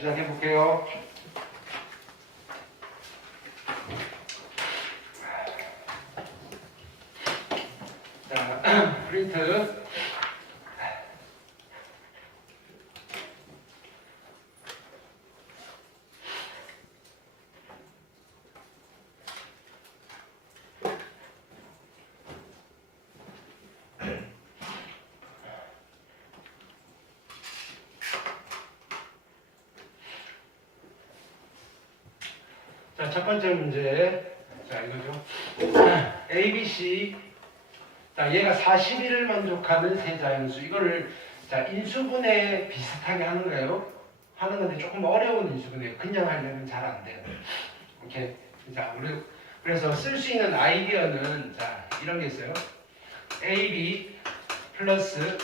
시작해 볼게요. 자, 프린트. 자, 첫 번째 문제. 자, 이거죠. A, B, C. 자, 얘가 41을 만족하는 세 자연수. 이거를 자, 인수분해 비슷하게 하는 거예요. 하는 건데 조금 어려운 인수분해. 그냥 하려면 잘 안 돼요. 오케이. 자, 우리 그래서 쓸 수 있는 아이디어는 자, 이런 게 있어요. AB 플러스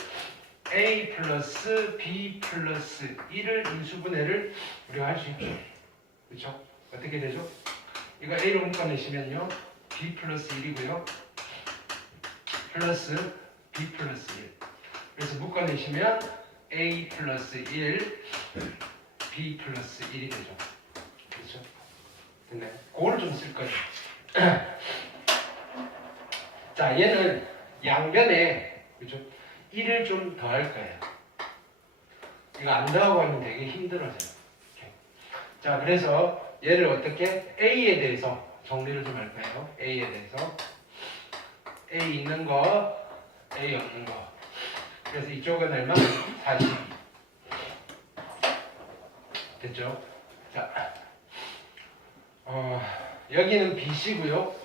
A 플러스 B 플러스 1을 인수분해를 우리가 할 수 있죠. 그렇죠? 어떻게 되죠? 이거 A로 묶어내시면요. B 플러스 1이고요. 플러스 B 플러스 1. 그래서 묶어내시면 A 플러스 1, B 플러스 1이 되죠. 그렇죠? 됐나요? 그거를 좀 쓸 거예요. 자, 얘는 양변에 그렇죠? 1을 좀 더할 거예요. 이거 안 더하고 하면 되게 힘들어져요. 이렇게. 자, 그래서 얘를 어떻게 A에 대해서 정리를 좀 할 거예요. A에 대해서 A 있는 거, A 없는 거. 그래서 이쪽은 얼마? 42. 됐죠? 자, 여기는 BC고요.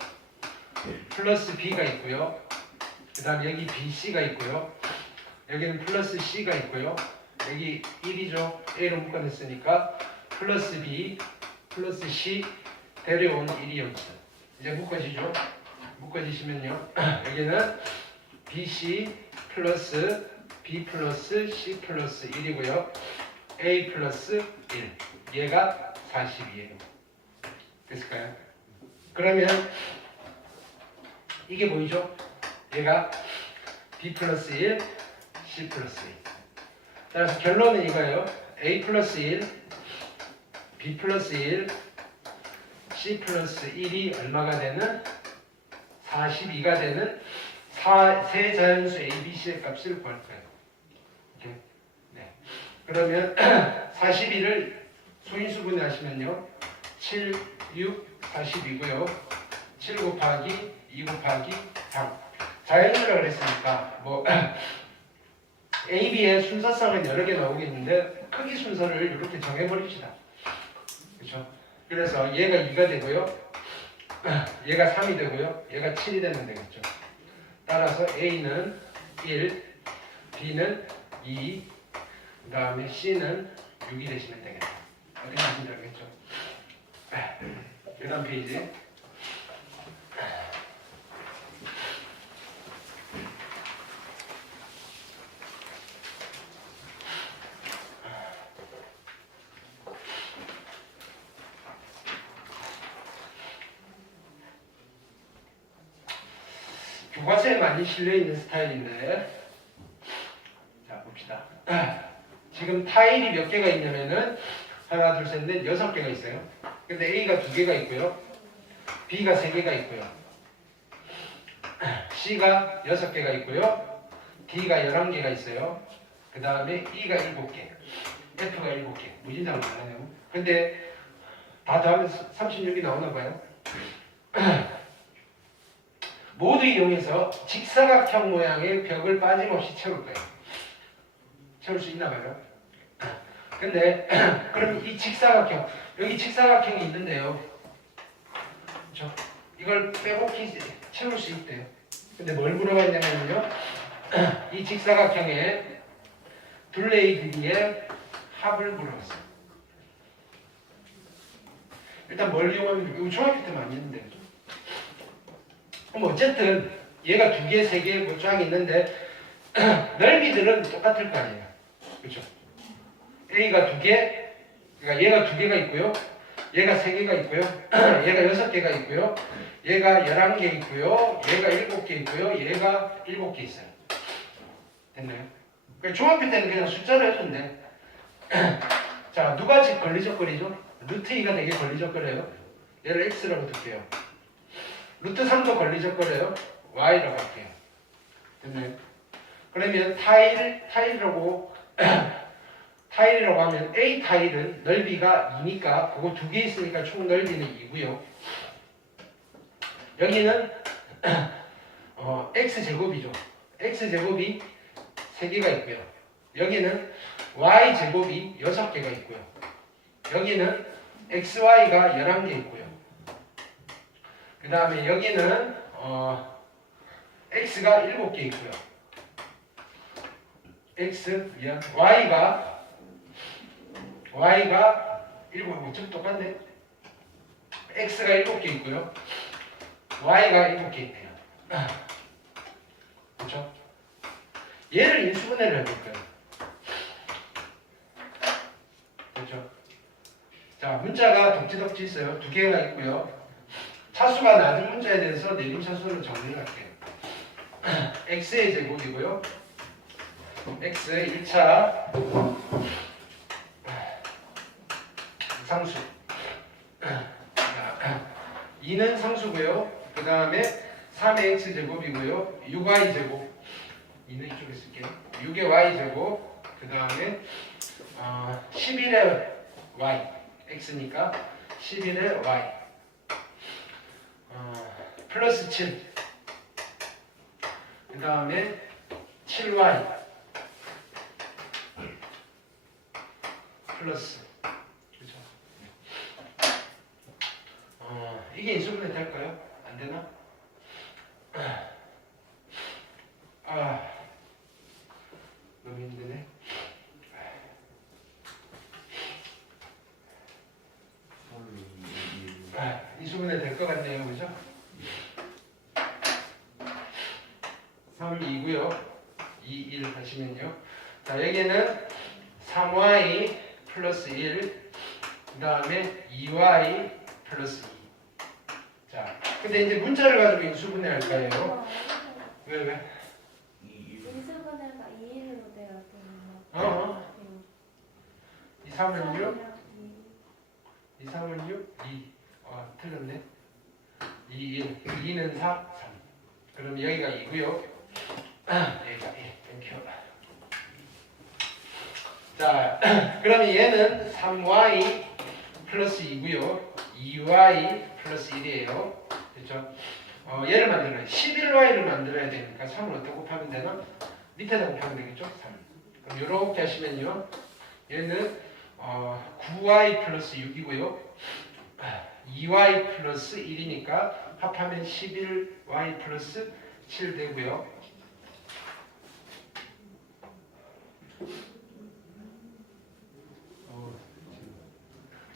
플러스 B가 있고요. 그 다음 여기 BC가 있고요. 여기는 플러스 C가 있고요. 여기 1이죠. A로 묶어냈으니까 플러스 B, 플러스 C 데려온 1이 여기 있어요. 이제 묶어지죠? 묶어지시면요. 여기는 BC 플러스 B 플러스 C 플러스 1이고요. A 플러스 1. 얘가 42예요. 됐을까요? 그러면 이게 보이죠? 얘가 B 플러스 1, C 플러스 1. 따라서 결론은 이거예요. A 플러스 1, B 플러스 1, C 플러스 1이 얼마가 되는? 42가 되는 세 자연수 A, B, C의 값을 구할 거예요. 이렇게. 네. 그러면 42를 소인수분해 하시면요. 7, 6, 40이고요. 7 곱하기 2 곱하기 3. 자연수라고 그랬으니까 뭐 A, B의 순서상은 여러 개 나오겠는데 크기 순서를 이렇게 정해버립시다. 그렇죠? 그래서 얘가 2가 되고요. 얘가 3이 되고요. 얘가 7이 되면 되겠죠. 따라서 A는 1, B는 2, 그 다음에 C는 6이 되시면 되겠다. 어떻게 하시면 되겠죠? 그 다음 페이지. 교과서에 많이 실려있는 스타일인데 자 봅시다. 지금 타일이 몇 개가 있냐면은 하나 둘 셋 넷 6개가 있어요. 근데 A가 2개가 있고요. B가 3개가 있고요. C가 6개가 있고요. D가 11개가 있어요. 그 다음에 E가 7개, F가 7개. 무진장 많아요. 근데 다 더하면 36이 나오나 봐요. 모두 이용해서 직사각형 모양의 벽을 빠짐없이 채울 거예요. 채울 수 있나 봐요. 근데 그럼 이 직사각형, 여기 직사각형이 있는데요. 그렇죠? 이걸 빼곡히 채울 수 있대요. 근데 뭘 물어봤냐면요. 이 직사각형의 둘레의 길이의 합을 물어봤어요. 일단 뭘 이용하면 이거 중학교 때 많이 했는데. 그럼 어쨌든 얘가 2개, 3개 뭐 쫙 있는데 넓이들은 똑같을 거 아니에요. 그렇죠? A가 2개, 그러니까 얘가 2개가 있고요. 얘가 3개가 있고요. 얘가 6개가 있고요. 얘가 11개 있고요. 얘가 7개 있고요. 얘가 7개 있어요. 됐나요? 그러니까 중학교 때는 그냥 숫자로 해줬는데 자, 누가 집 걸리적거리죠? 루트 2가 되게 걸리적거려요. 얘를 x라고 둘게요. 루트 3도 걸리적거려요. y라고 할게요. 됐나요? 그러면 타일이라고 타일이라고 하면 A 타일은 넓이가 2니까 그거 두 개 있으니까 총 넓이는 2고요. 여기는 x제곱이죠. x제곱이 3개가 있고요. 여기는 y제곱이 6개가 있고요. 여기는 xy가 11개 있고요. 그 다음에 여기는 x가 7개 있고요. y가 7개 똑같네. x가 7개 있고요. y가 7개 있네요. 그렇죠? 얘를 인수분해를 해볼까요? 그렇죠? 자, 문자가 덕지덕지 있어요. 두 개가 있고요. 차수가 낮은 문자에 대해서 내림차수를 정리를 할게요. x의 제곱이고요. x의 1차 상수 2는 상수고요. 그 다음에 3의 x제곱이고요. 6y 제곱 2는 이쪽에 쓸게요. 6의 y제곱 그 다음에 11의 y x니까 11의 y 플러스 7 그 다음에 7y 플러스 그렇죠? 이게 인수분해 될까요? 안 되나? 너무 힘드네. 인수분해 될 것 같네요, 그죠? 3, 2고요. 2, 1 하시면요. 자, 여기는 3y 플러스 1, 그 다음에 2y 플러스 2. 자, 근데 이제 문자를 가지고 인수분해 할 거예요. 왜? 인수분해가 2일로 돼야 되는 거. 2, 3은 6? 2, 3은 6? 2. 틀렸네. 2, 1. 2는 4, 3. 그럼 여기가 2고요. 여기가 1. 땡큐. 자, 그러면 얘는 3y 플러스 2고요. 2y 플러스 1이에요. 그렇죠? 얘를 만들어야 11y를 만들어야 되니까 3을 어떻게 곱하면 되나? 밑에다 곱하면 되겠죠? 3. 그럼 이렇게 하시면요. 얘는 9y 플러스 6이고요. 2y 플러스 1이니까 합하면 11y 플러스 7 되고요.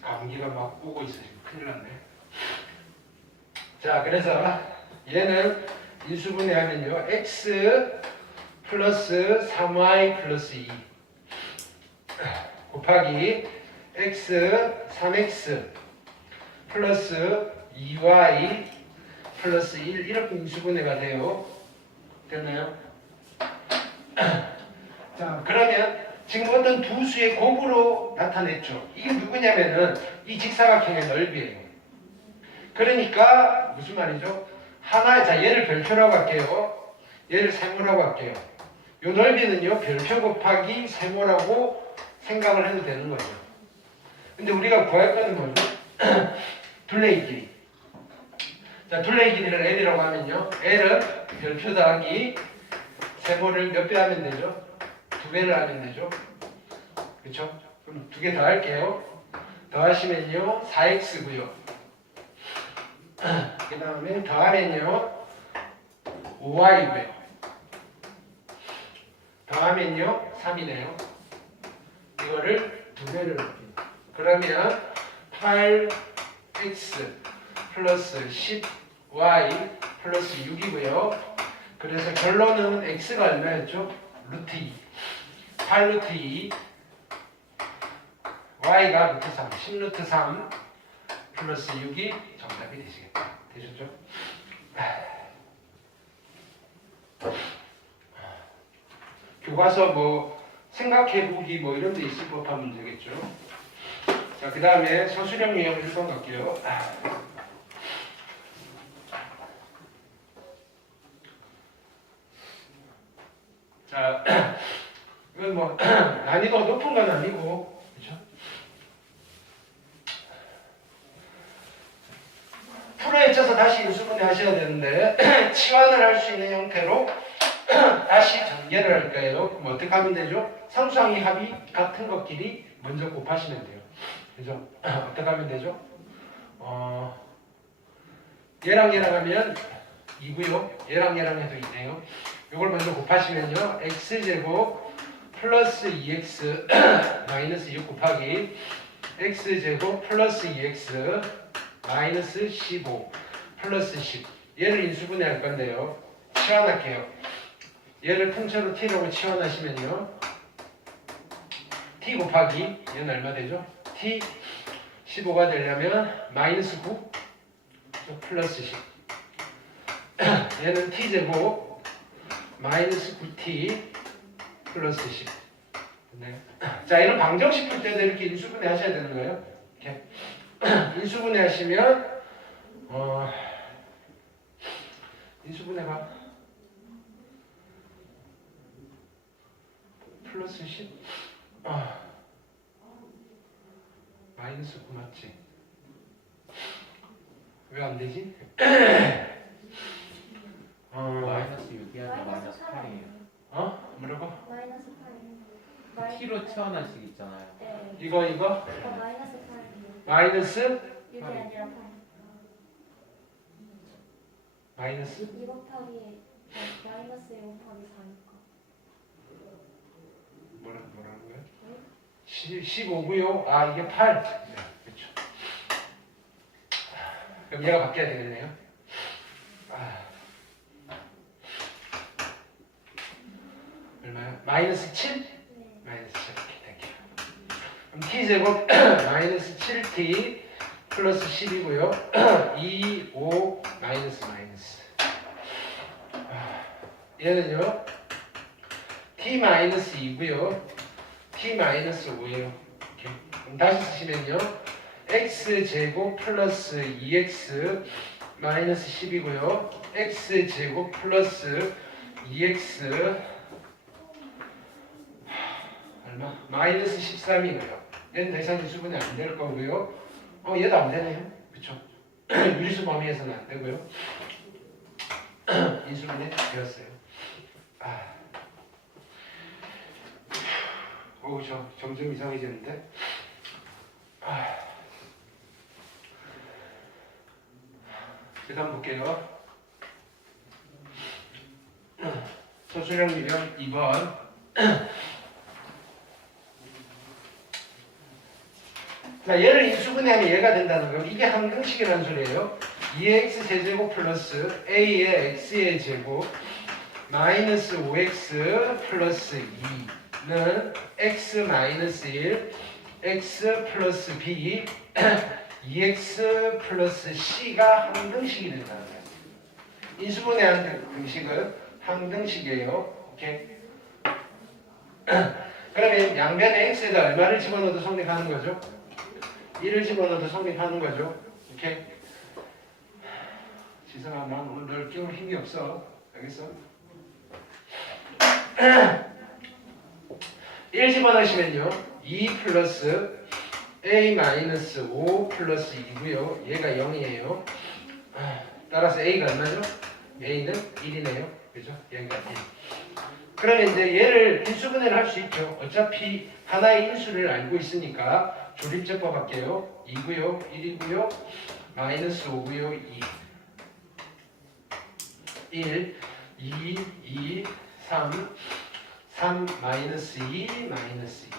감기가 막 오고 있어 지금 큰일 났네. 자, 그래서 얘는 인수분해하면요. x 플러스 3y 플러스 2 곱하기 x 3x 플러스 2y 플러스 1 이렇게 인수분해가 돼요. 됐나요? 자, 그러면 지금 어떤 두 수의 곱으로 나타냈죠. 이게 누구냐면은 이 직사각형의 넓이에요. 그러니까 무슨 말이죠? 자, 얘를 별표라고 할게요. 얘를 세모라고 할게요. 요 넓이는요, 별표 곱하기 세모라고 생각을 해도 되는 거죠. 근데 우리가 구할 거는 뭐죠? 둘레의 길이. 자, 둘레의 길이를 L이라고 하면요. L은 별표 더하기 세모를 몇 배 하면 되죠? 2배를 하면 되죠. 그렇죠? 그럼 2개 더 할게요. 더 하시면요. 4x고요. 그 다음에 더하면요. 5y고요. 더하면요. 3이네요. 이거를 2배를 할게요. 그러면 8x 플러스 10y 플러스 6이고요. 그래서 결론은 x가 얼마였죠? 루트 2. 8 루트 2 y가 루트 3 10 루트 3 플러스 6이 정답이 되시겠다. 되셨죠? 교과서 뭐 생각해보기 뭐 이런 데 있을 법한 문제겠죠. 자, 그 다음에 소수령 유형 1번 갈게요. 자, 이건 뭐 난이도가 높은 건 아니고, 그렇죠? 풀어에 쳐서 다시 인수분해 하셔야 되는데 치환을 할 수 있는 형태로 다시 전개를 할 거예요. 그럼 어떻게 하면 되죠? 상수항의 합이 같은 것끼리 먼저 곱하시면 돼요. 그죠? 어떻게 하면 되죠? 얘랑 얘랑 하면 2고요. 얘랑 얘랑 해도 2네요. 이걸 먼저 곱하시면요. x제곱 플러스 2x 마이너스 6 곱하기 x제곱 플러스 2x 마이너스 15 플러스 10. 얘를 인수분해 할 건데요. 치환할게요. 얘를 통째로 t라고 치환하시면요. t 곱하기 얘는 얼마 되죠? t 15가 되려면 마이너스 9 플러스 10. 얘는 t제곱 마이너스 9t 플러스 10. 네. 자, 이런 방정식 풀 때도 이렇게 인수분해 하셔야 되는 거예요. 이렇게 인수분해 하시면 인수분해가 플러스 10 마이너스 9 맞지? 왜 안 되지? 마이너스 6이 아니라 마이너스 8이에요. 뭐라고? 마이너스 8. t로 치환할식 있잖아요. 네. 이거 이거 마이너스 8이에요. 마이너스 6이 아니라 8. 마이너스 2 곱하기 마이너스 2 곱하기 4니까. 뭐라는 거야? 15고요. 이게 8. 네, 그렇죠. 그럼 얘가 바뀌어야 되겠네요. 얼마야? 마이너스 7? 네. 마이너스 7 이렇게 될게요. 그럼 t제곱 마이너스 7t 플러스 10이고요. 2, 5 마이너스 마이너스. 얘는요. t 마이너스 2고요. t 마이너스 5예요. 이렇게. 그럼 다시 쓰시면요. x제곱 플러스 2x 마이너스 10이고요. x제곱 플러스 2x 얼마? 마이너스 13이고요. 얘는 더 이상 인수분해 안 될 거고요. 얘도 안 되네요. 그쵸? 유리수 범위에서는 안 되고요. 인수분해 되었어요. 점점 이상해지는데. 그 다음 볼게요. 소수령 유형 2번. 자, 얘를 인수분해하면 얘가 된다는 거. 이게 항등식이라는 소리예요. 2x 세제곱 플러스 a의 x의 제곱 마이너스 5x 플러스 2는 x 마이너스 1 x 플러스 b 2x 플러스 c가 항등식이 된다는 거예요. 인수분해한 등식은 항등식이에요. 오케이. 그러면 양변에 x에다 얼마를 집어넣어도 성립하는 거죠? 1을 집어넣어도 성립하는 거죠. 이렇게. 지성아, 난 오늘 널 끼울 힘이 없어. 알겠어? 1 집어넣으시면요. 2 플러스 a 마이너스 5 플러스 2고요. 얘가 0이에요. 따라서 a가 얼마죠? a는 1이네요. 그죠? 얘가 1. 그러면 이제 얘를 인수분해를 할 수 있죠. 어차피 하나의 인수를 알고 있으니까 조립제법 할게요. 2고요, 1이고요, 마이너스 5고요, 2. 1, 2, 2, 3, 3, 마이너스 2, 마이너스 2.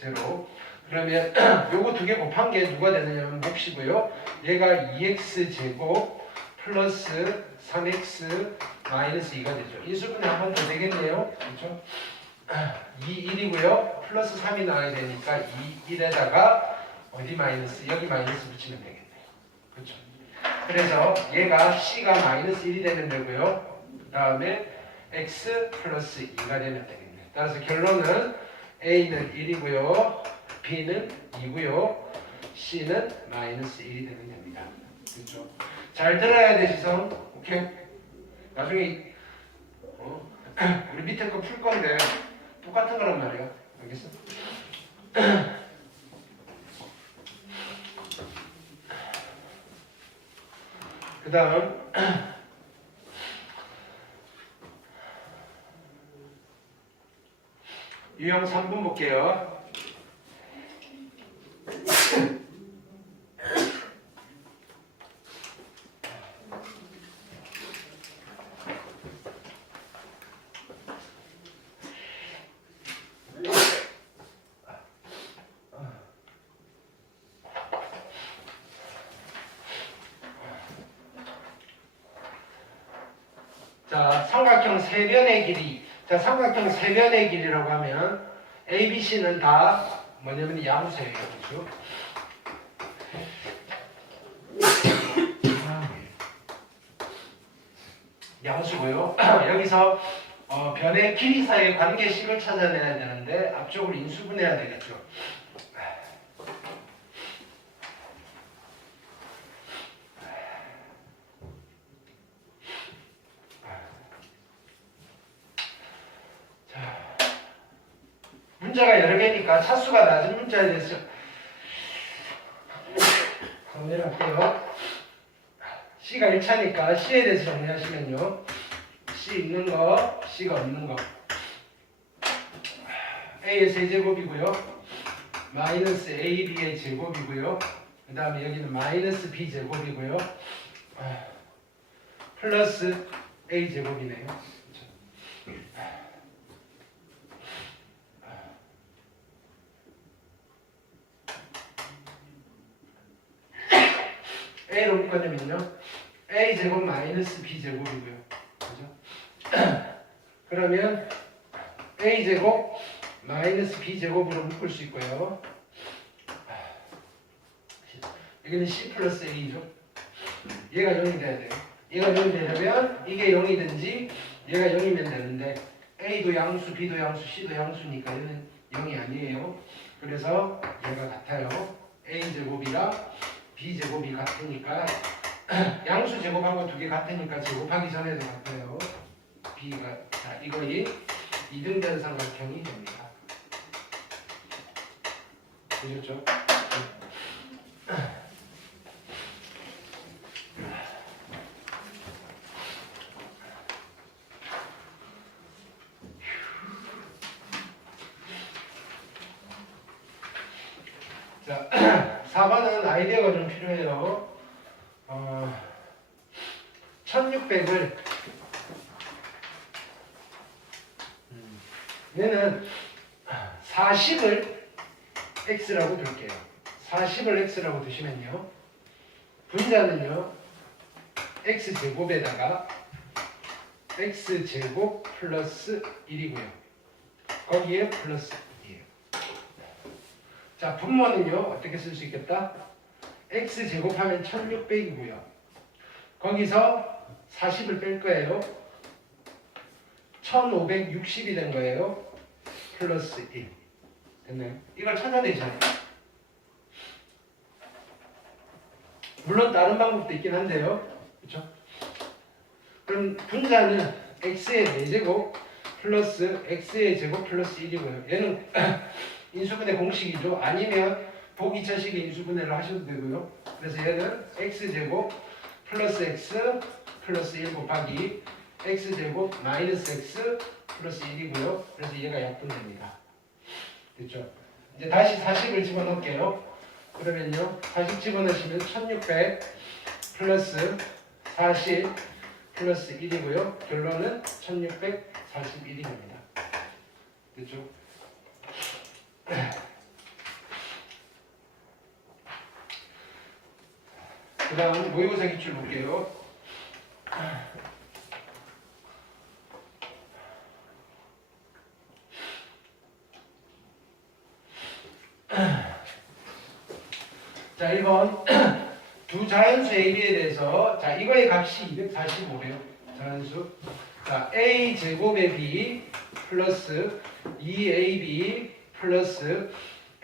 제로. 그러면 요거 두 개 곱한 게 누가 되느냐면 몫이고요. 얘가 2x 제곱 플러스 3x 마이너스 2가 되죠. 인수분해 한 번 더 되겠네요. 그렇죠? 2, 1이고요. 플러스 3이 나와야 되니까 2, 1에다가 어디 마이너스? 여기 마이너스 붙이면 되겠네요. 그렇죠? 그래서 얘가 c가 마이너스 1이 되면 되고요. 그 다음에 x 플러스 2가 되면 되겠네요. 따라서 결론은 a는 1이고요. B는 2고요. C는 마이너스 1이 되면 됩니다. 그렇죠? 잘 들어야 돼, 지성. 오케이? 나중에 우리 밑에 거 풀 건데 똑같은 거란 말이야. 알겠어? 그 다음 유형 3번 볼게요. 자, 삼각형 세변의 길이. 자, 삼각형 세변의 길이라고 하면 A, B, C는 다 뭐냐면 양수예요. 그렇죠? 양수고요. 여기서 변의 길이 사이의 관계식을 찾아내야 되는데 앞쪽으로 인수분해야 되겠죠. 문자가 여러 개니까 차수가 낮은 문자에 대해서 정리할게요. C가 1차니까 C에 대해서 정리하시면요. C 있는 거, C가 없는 거. A의 세제곱이고요. 마이너스 AB의 제곱이고요. 그 다음에 여기는 마이너스 B 제곱이고요. 플러스 A 제곱이네요. A로 묶어내면요. A 제곱 마이너스 B 제곱이고요. 그죠? 그러면 A 제곱 마이너스 B 제곱으로 묶을 수 있고요. 여기는 C 플러스 A죠. 얘가 0이 돼야 돼요. 얘가 0이 되려면 이게 0이든지 얘가 0이면 되는데 A도 양수, B도 양수, C도 양수니까 얘는 0이 아니에요. 그래서 얘가 같아요. A 제곱이랑 B 제곱이 같으니까 양수 제곱하고 두 개 같으니까 제곱하기 전에도 같아요. B가 자 이거이 이등변 삼각형이 됩니다. 보셨죠? 자 4번은 아이디어가 좀 필요해요. 1600을 얘는 40을 x라고 둘게요. 40을 x라고 두시면요. 분자는요. x제곱에다가 x제곱 플러스 1이고요. 거기에 플러스 2예요. 자, 분모는요. 어떻게 쓸 수 있겠다? x제곱하면 1600이고요. 거기서 40을 뺄 거예요. 1560이 된 거예요. 플러스 1. 됐나요? 이걸 찾아내잖아요. 물론 다른 방법도 있긴 한데요. 그렇죠? 그럼 분자는 x의 4제곱 플러스 x의 제곱 플러스 1이고요. 얘는 인수분해 공식이죠. 아니면 보기 자식의 인수분해를 하셔도 되고요. 그래서 얘는 x제곱 플러스 x 플러스 1 곱하기 x제곱 마이너스 x 플러스 1이고요. 그래서 얘가 약분됩니다. 됐죠? 이제 다시 40을 집어넣을게요. 그러면요. 40 집어넣으시면 1600 플러스 40 플러스 1이고요. 결론은 1641이 됩니다. 됐죠? 그 다음 모의고사 기출 볼게요. 자, 1번 두 자연수 AB에 대해서 자 이거의 값이 245래요. 자연수. 자 A 제곱의 B 플러스 2AB 플러스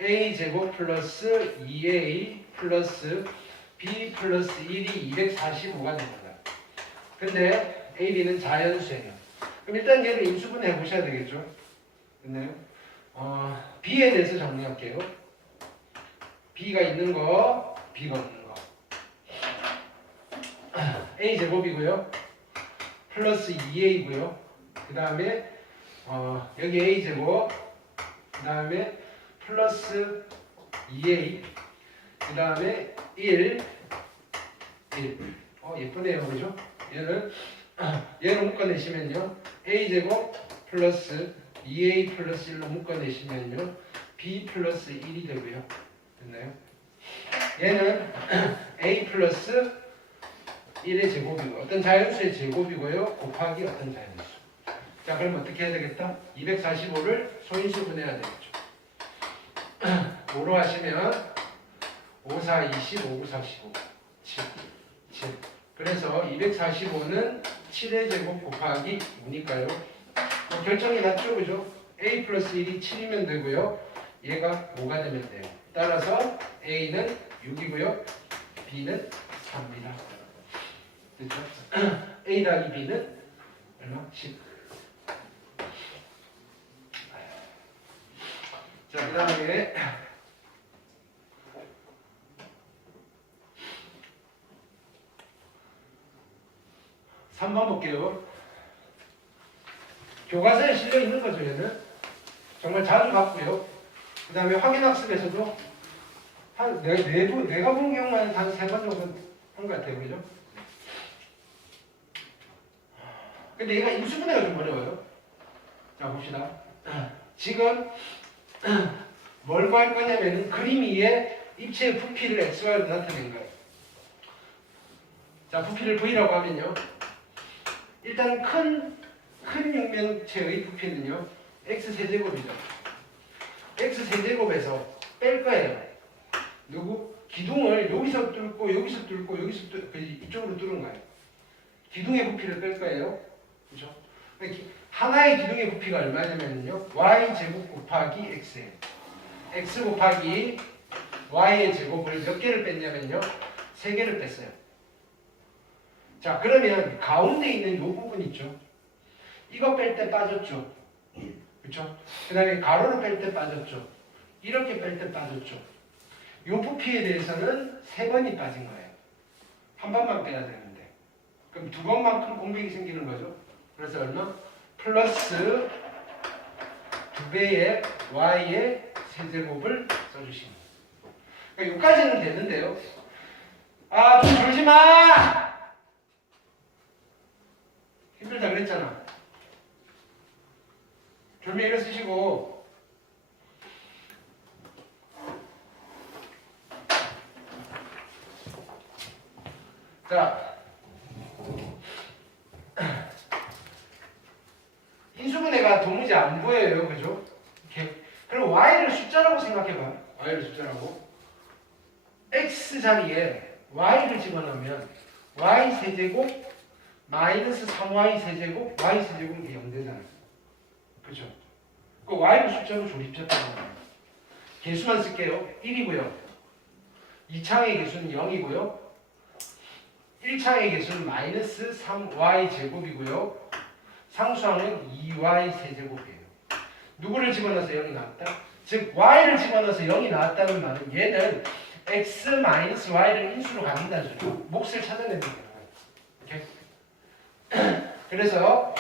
a 제곱 플러스 2a 플러스 b 플러스 1이 245가 됩니다. 근데 a, b는 자연수예요. 그럼 일단 얘를 인수분해 해보셔야 되겠죠. 됐나요? b에 대해서 정리할게요. b가 있는 거, b가 없는 거. a 제곱이고요. 플러스 2a고요. 그 다음에 여기 a 제곱, 그 다음에 플러스 2a, 그 다음에 1. 예쁘네요, 그죠? 얘를 묶어내시면요, a 제곱 플러스 2a 플러스 1로 묶어내시면요, b 플러스 1이 되고요. 됐나요? 얘는 a 플러스 1의 제곱이고, 어떤 자연수의 제곱이고요, 곱하기 어떤 자연수. 자, 그럼 어떻게 해야 되겠다? 245를 소인수 분해해야 되겠죠. 5로 하시면 5, 4, 20, 5, 9, 45, 7. 그래서 245는 7의 제곱 곱하기 5니까요. 결정이 났죠, 그죠? a 플러스 1이 7이면 되고요. 얘가 5가 되면 돼요. 따라서 a는 6이고요. b는 4입니다. 됐죠? a 더하기 b는 얼마? 10. 자, 그 다음에 3번 볼게요. 교과서에 실려 있는 거죠, 얘는. 정말 자주 봤고요. 그 다음에 확인학습에서도 내가 본 경우는 한 3번 정도 한 것 같아요, 그죠? 근데 얘가 인수분해가 좀 어려워요. 자, 봅시다. 지금 뭘 구할 거냐면 그림 위에 입체의 부피를 xy로 나타낸 거예요. 자, 부피를 v라고 하면요, 일단 큰 육면체의 부피는요, x세제곱이죠. x세제곱에서 뺄 거예요. 누구? 기둥을 여기서 뚫고 여기서 뚫고 여기서 뚫고 이쪽으로 뚫은 거예요. 기둥의 부피를 뺄 거예요. 그렇죠? 하나의 기둥의 부피가 얼마냐면요, y제곱 곱하기 x예요. x 곱하기 y의 제곱을 몇 개를 뺐냐면요, 3개를 뺐어요. 자, 그러면 가운데 있는 이 부분 있죠? 이거 뺄 때 빠졌죠? 그렇죠? 그 다음에 가로를 뺄 때 빠졌죠? 이렇게 뺄 때 빠졌죠? 이 부피에 대해서는 3번이 빠진 거예요. 한 번만 빼야 되는데. 그럼 2번만큼 공백이 생기는 거죠? 그래서 얼마? 플러스 2배의 y의 세제곱을 써주시면. 그러니까 여기까지는 되는데요. 좀 졸지 마! 힘들다 그랬잖아. 졸면 이래 쓰시고. 자, 인수분해가 도무지 안 보여요, 그죠? 이렇게. 그럼 y를 숫자라고 생각해봐요. y를 숫자라고. x 자리에 y를 집어넣으면 y 세제곱 마이너스 3y 세제곱 y 세제곱은 이게 0되잖아요. 그죠? 그 y를 숫자로 조립했다는 거예요. 개수만 쓸게요. 1이고요. 2창의 개수는 0이고요. 1창의 개수는 마이너스 3y 제곱이고요. 상수항은 2y 세제곱이에요. 누구를 집어넣어서 0이 나왔다? 즉 y를 집어넣어서 0이 나왔다는 말은 얘는 x 마이너스 y를 인수로 갖는다는 소리예요. 몫을 찾아내는 거예요. 오케이? 그래서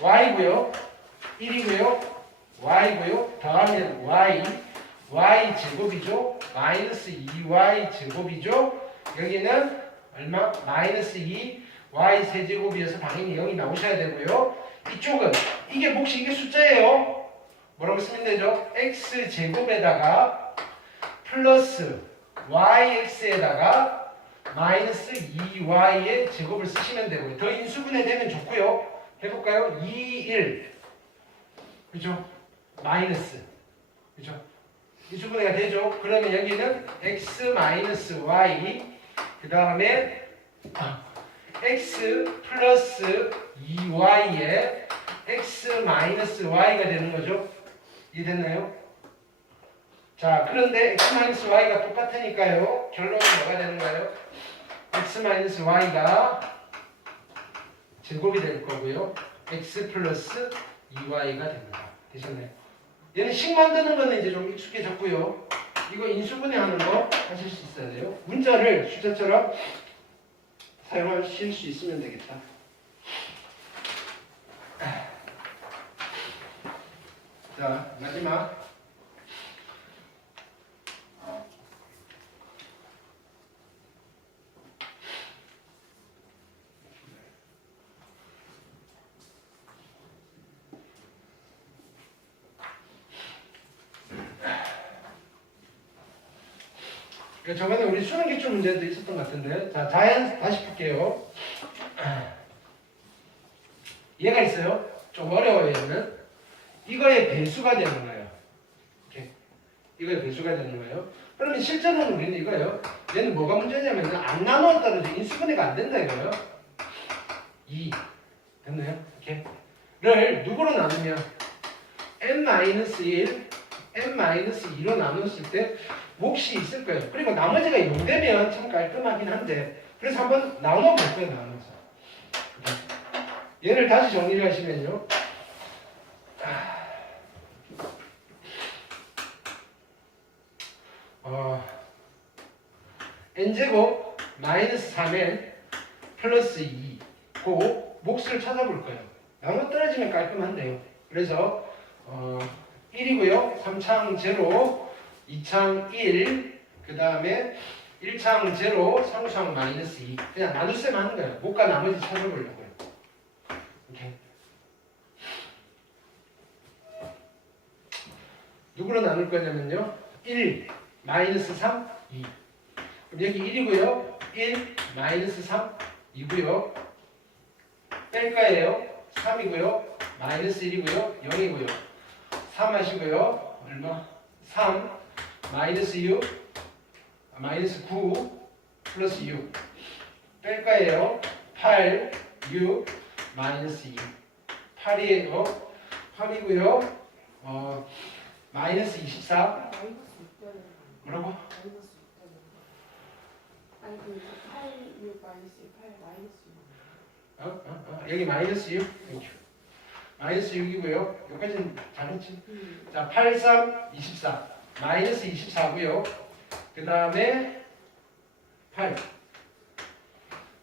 y고요. 1이고요. y고요. 더하면 y 제곱이죠. 마이너스 2y 제곱이죠. 여기는 얼마? 마이너스 2y 세제곱이어서 당연히 0이 나오셔야 되고요. 이쪽은 이게 몫이 이게 숫자예요. 뭐라고 쓰면 되죠? x 제곱에다가 플러스 yx에다가 마이너스 2y의 제곱을 쓰시면 되고요. 더 인수분해 되면 좋고요. 해볼까요? 2, 1 그죠? 마이너스 그죠? 인수분해가 되죠? 그러면 여기는 x 마이너스 y 그 다음에 x 플러스 2y에 x 마이너스 y가 되는 거죠? 이해됐나요? 자, 그런데 x-y가 똑같으니까요. 결론은 뭐가 되는가요? x-y가 제곱이 될 거고요. x 플러스 2y가 됩니다. 되셨나요? 얘는 식 만드는 거는 이제 좀 익숙해졌고요. 이거 인수분해하는 거 하실 수 있어야 돼요. 문자를 숫자처럼 사용하실 수 있으면 되겠다. 자, 마지막. 저번에 우리 수능 기출 문제도 있었던 것 같은데, 자, 자연 다시 볼게요. 얘가 있어요. 좀 어려워요. 얘는 이거의 배수가 되는 거예요. 이렇게 이거의 배수가 되는 거예요. 그러면 실제로는 우리는 이거예요. 얘는 뭐가 문제냐면 안 나누어 따라서 인수분해가 안 된다 이거예요. 2 됐나요? 이렇게를 누구로 나누면 n-1, n-2로 나눴을 때 몫이 있을 거예요. 그리고 나머지가 0 되면 참 깔끔하긴 한데, 그래서 한번 나눠 볼 거예요. 나눠서 얘를 다시 정리를 하시면요. n제곱 마이너스 3n 플러스 2 그 몫을 찾아볼 거예요. 나눠 떨어지면 깔끔한데요. 그래서 1이고요. 3창 제로, 2창 1, 그 다음에 1창 제로, 3창 마이너스 2. 그냥 나눗셈 하는 거예요. 몫과 나머지 찾아보려고요. 이렇게. 누구로 나눌 거냐면요. 1, 마이너스 3, 2. 그럼 여기 1이고요. 1, 마이너스 3, 2고요. 뺄 거예요. 3이고요. 마이너스 1이고요. 0이고요. 3 하시고요. 얼마? 3, 마이너스 6, 마이너스 9, 플러스 6. 뺄 거예요. 8, 6, 마이너스 2. 8이에요. 8이고요. 마이너스 24. 뭐라고? 아니 그 8, 6 마이너스 8 마이너스 6. 여기 마이너스 6. 마이너스 6이고요. 여기까지는 잘했지? 자, 8, 3, 24. 마이너스 24고요. 그 다음에 8.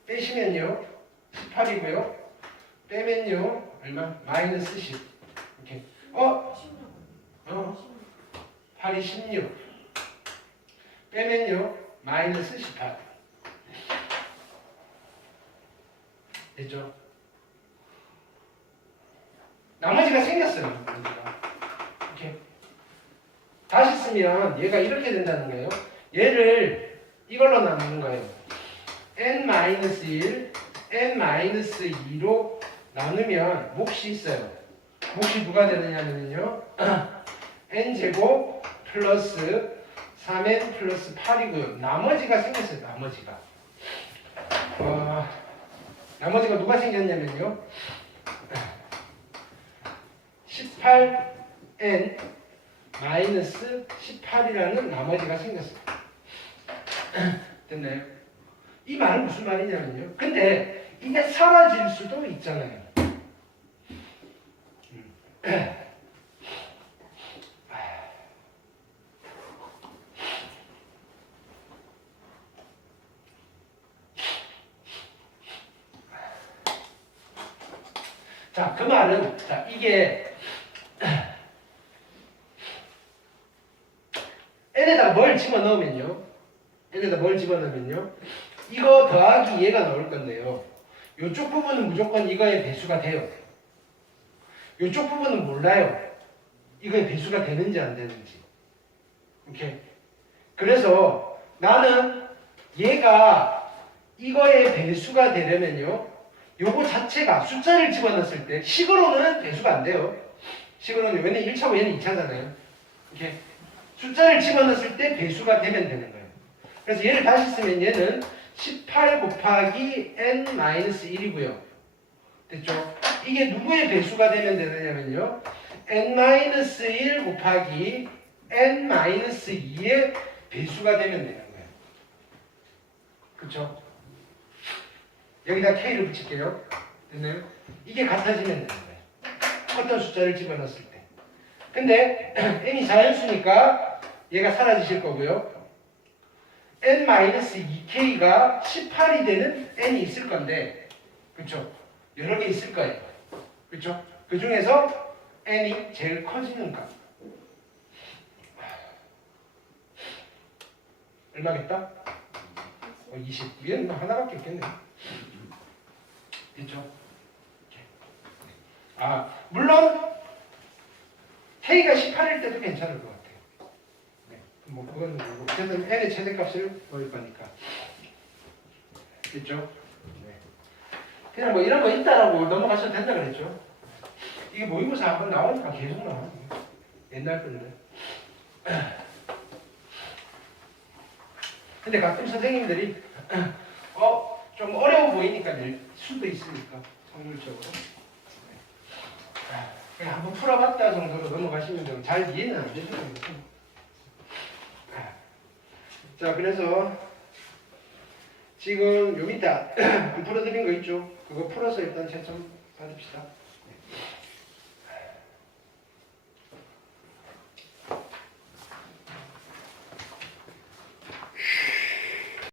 빼시면요. 18이고요. 빼면요. 얼마? 마이너스 10. 이렇게. 8이 16. 빼면요. 마이너스 18. 됐죠? 나머지가 생겼어요. 이렇게. 다시 쓰면 얘가 이렇게 된다는 거예요. 얘를 이걸로 나누는 거예요. n-1, n-2로 나누면 몫이 있어요. 몫이 누가 되느냐면요. n제곱 플러스 3n 플러스 8이고요. 나머지가 생겼어요. 나머지가 누가 생겼냐면요. 18n 마이너스 18이라는 나머지가 생겼어요. 됐나요? 이 말은 무슨 말이냐면요. 근데 이게 사라질 수도 있잖아요. 자, 그 말은, 자, 이게 n에다가 뭘 집어넣으면요. 이거 더하기 얘가 나올 건데요. 이쪽 부분은 무조건 이거의 배수가 돼요. 이쪽 부분은 몰라요. 이거의 배수가 되는지 안 되는지. 오케이. 그래서 나는 얘가 이거의 배수가 되려면요. 요거 자체가 숫자를 집어넣었을 때 식으로는 배수가 안 돼요. 식으로는 왜냐면 1차고 얘는 2차잖아요. 이렇게 숫자를 집어넣었을 때 배수가 되면 되는 거예요. 그래서 얘를 다시 쓰면 얘는 18 곱하기 n-1이고요. 됐죠? 이게 누구의 배수가 되면 되느냐면요. n-1 곱하기 n-2의 배수가 되면 되는 거예요. 그쵸? 여기다 k를 붙일게요. 됐나요? 이게 같아지면 되는 거예요. 어떤 숫자를 집어넣었을 때. 근데 n이 4연수니까 얘가 사라지실 거고요. n-2k가 18이 되는 n이 있을 건데, 그쵸? 여러 개 있을 거예요. 그쵸? 그 중에서 n이 제일 커지는 값. 얼마겠다? 20. 위에는 하나밖에 없겠네. 됐죠? 아, 물론 k가 18일 때도 괜찮을 것 같아요. 네, 뭐 그건 뭐고 어쨌든 n의 최대값을 넣을 거니까. 됐죠? 네. 그냥 뭐 이런 거 있다라고 넘어가셔도 된다 그랬죠? 이게 모의고사 한번 나오니까 계속 나와요. 옛날 거는. 근데 가끔 선생님들이 좀 어려워 보이니까 낼 수도 있으니까 확률적으로 그냥 한번 풀어봤다 정도로 넘어가시면 되고 잘 이해는 안 되죠. 자, 그래서 지금 요 밑에 안 풀어드린 거 있죠? 그거 풀어서 일단 채점 받읍시다.